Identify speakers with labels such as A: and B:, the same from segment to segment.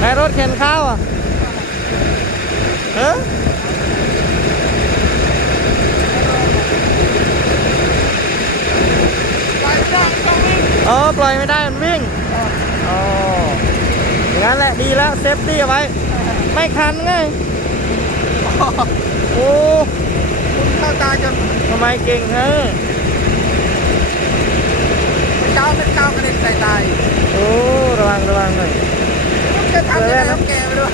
A: ในรถเข็นข้าวอะเออ
B: ไปไม่ได้ต้องวิ่ง
A: อ๋อปล่อยไม่ได้มันวิ่งอ๋ออย่างนั้นแหละดีแล้วเซฟตี้เอาไว้ ไม่คันไงโอ้
B: คุณเข้าตาจน
A: ทำไมเก่งเฮ้อ
B: เช้าเป็นเช้ากระเด็นใส่ตาย
A: โอ้ระวังระวังหน่อย
B: คุณ จะทำยังไงต้องแกไปด้วย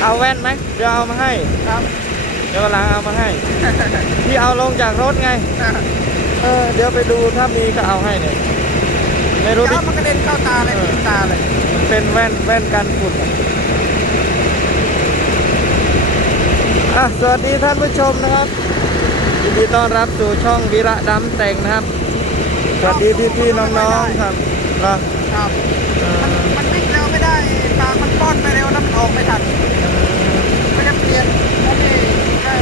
A: เอาแว่นไหมเดี๋ยวเอามาให้
B: ครับ
A: เดี๋ยววันหลังเอามาให้พี่เอาลงจากรถไง เออเดี๋ยวไปดูถ้ามีก็เอาให้เนี่ยไม่รู้ดิ
B: มันกระเด็นเข้าตาเลยติดตาเลย
A: มันเป็นแว่นแว่นกันฝุ่นอะสวัสดีท่านผู้ชมนะครับยินดีต้อนรับสู่ช่องวีระดำแต่งนะครับสวัสดีพี่พี่ๆน้องๆครับเหรอ
B: ครับ
A: เอ
B: มัน
A: อ
B: มันวิ่งเร็วไม่ได้ตามันป้อนไปเร็วแล้วมันออกไม่ทันไม่ได้เปลี่ยนโอเค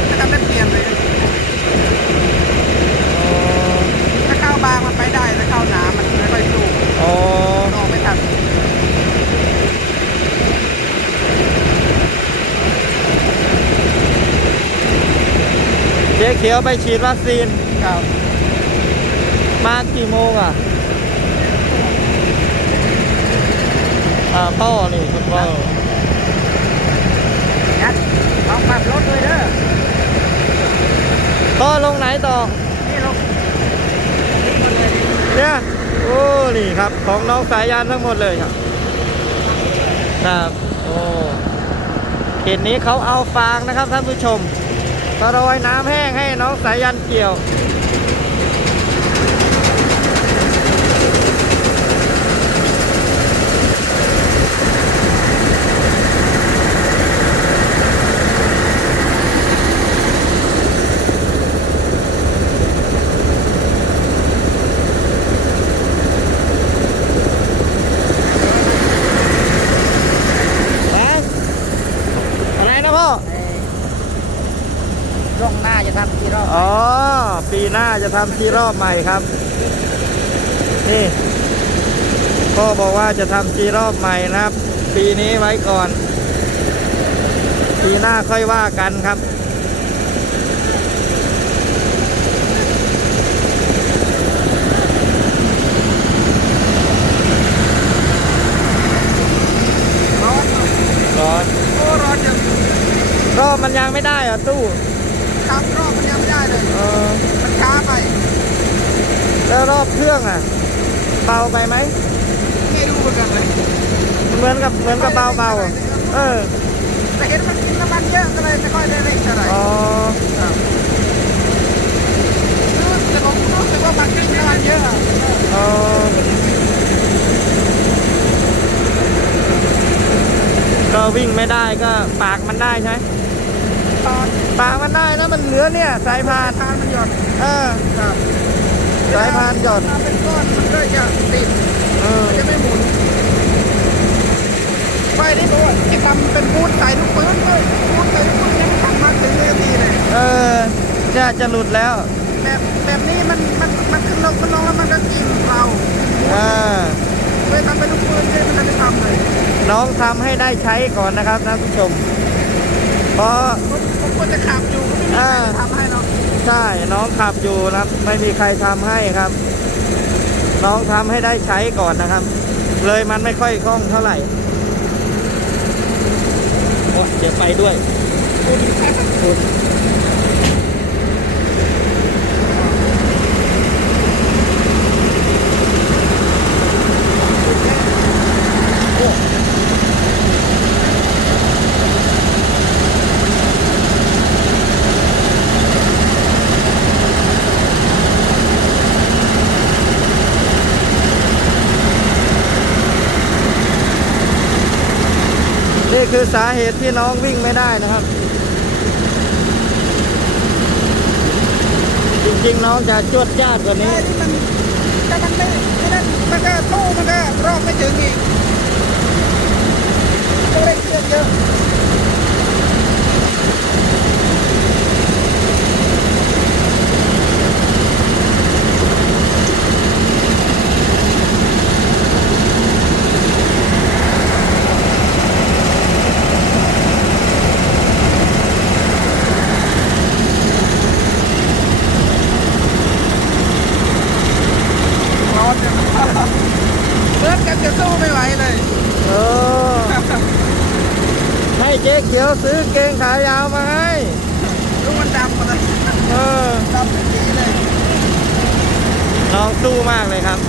B: ไม่ทำได้เปลี่ยนเลย
A: อ๋อ
B: ถ้าเข้าบางมันไปได้ถ้าเข้าหนามันไม่ค่อยสู้
A: อ๋อ
B: มันออกไม่ทัน
A: เจ๊เขียวไปฉีดวัคซีน
B: ครับ
A: มากี่โมงอะ อ่าพ่อนี่คุณพ่อ
B: ยัดลองปรับรถเลยเด้อ
A: พ่อลงไหนต่อ
B: นี่ลงนี่คนเลยดิ
A: เนี่ยโอ้นี่ครับ ของน้องสายยานทั้งหมดเลยครับ ครับโอ้เขตนี้เขาเอาฟางนะครับท่านผู้ชมก็โรยน้ำแห้งให้น้องสายยันเกี่ยว ฮะอะไรนะพ่อ
B: ร่องหน้าจะทำกี่รอบ
A: อ๋อ ปีหน้าจะทำที่รอบใหม่ครับ นี่พ่อบอกว่าจะทำที่รอบใหม่นะครับ ปีนี้ไว้ก่อน ปีหน้าค่อยว่ากันครับ
B: ร้อน
A: ร้อน
B: โอ้ร้อนจัง
A: รอบมันยังไม่ได้เหรอตู้
B: ทำรอบมันยังไม่ได้เลย
A: เออ
B: มันช้าไป
A: แล้วรอบเครื่องอะ เบาไปไหม
B: ไม่รู้เหมือนกันเลย
A: เหมือนกับเหมือนกับเบาเบาๆอะเออ
B: แต่เห็นมันกินน้ำมันเยอะก็เลยไม่ค่อยได้เร่งเท่าไหร่
A: อ๋อ
B: ครับแต่ผมรู้สึกว่ามันกินน้ำมันเยอะอะ
A: อ๋อก็วิ่งไม่ได้ก็ปากมันได้ใช่ไหม
B: ตอน
A: ปามันได้นะมันเหลือเนี่ยสายพาน
B: ทานมันหย่อน
A: เออ
B: ครับ
A: สายพานหย่อน
B: ถ้าเป็นก้อนมันก็จะติด
A: เออ
B: จะไม่หมุนไฟนี่บอกว่าจะทำเป็นบูทใส่ลูกปืนเลยบูทใส่ลูกปืนยังไม่ทำมาถึงนาทีเลย
A: เออเนี่ยจะหลุดแล้ว
B: แบบแบบนี้มันมันมันขึ้นลงขึ้นลงแล้วมันก็กินเรา
A: อ่า
B: เคยทำเป็นลูกปืนเลยมันจะไม่ทำเลย
A: น้องทำให้ได้ใช้ก่อนนะครับท่านผู้ชม เพราะ
B: ผมผมควรจะขับอยู่ก็ไม่มีใครจะทำให้เนาะ
A: ใช่น้องขับอยู่นะครับ ไม่มีใครทำให้ครับ น้องทำให้ได้ใช้ก่อนนะครับ เลยมันไม่ค่อยคล่องเท่าไหร่โอ้เดี๋ยวไปด้วยคุณ คือสาเหตุที่น้องวิ่งไม่ได้นะครับ จริงๆน้องจะจวดจ้าดกว่านี้
B: ที่มันแต่มันไม่ไม่นั่นมันก็ตู้มันก็รอบไม่ถึงอีก จะสู้ไม่ไหวเลยเออให้
A: เจ๊เขียวซื้อเกงขายาวมาให้
B: ลูกมันดำหมดเลย
A: เออ
B: ดำเป็นสีเลย
A: น้องสู้มากเลยครับ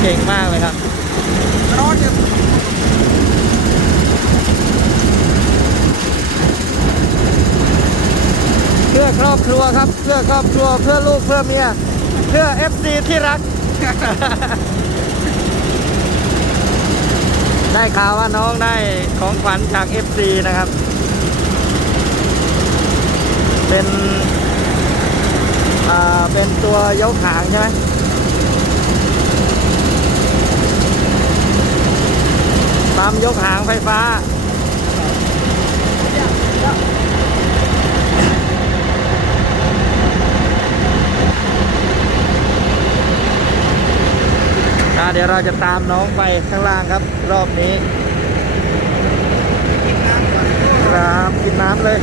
A: เก่งมากเลยครับ
B: ร้อนอยู่
A: เพื่อครอบครัวครับ เพื่อครอบครัวเพื่อลูกเพื่อเมีย เพื่อเอฟซีที่รัก ได้ข่าวว่าน้องได้ของขวัญจาก FC นะครับ เป็นอ่าเป็นตัวยกหางใช่ไหมปั๊มยกหางไฟฟ้าอ่า เดี๋ยวเราจะตามน้องไปข้างล่างครับ รอบนี้
B: กินน้ำก่อน
A: ครับกินน้ำเลย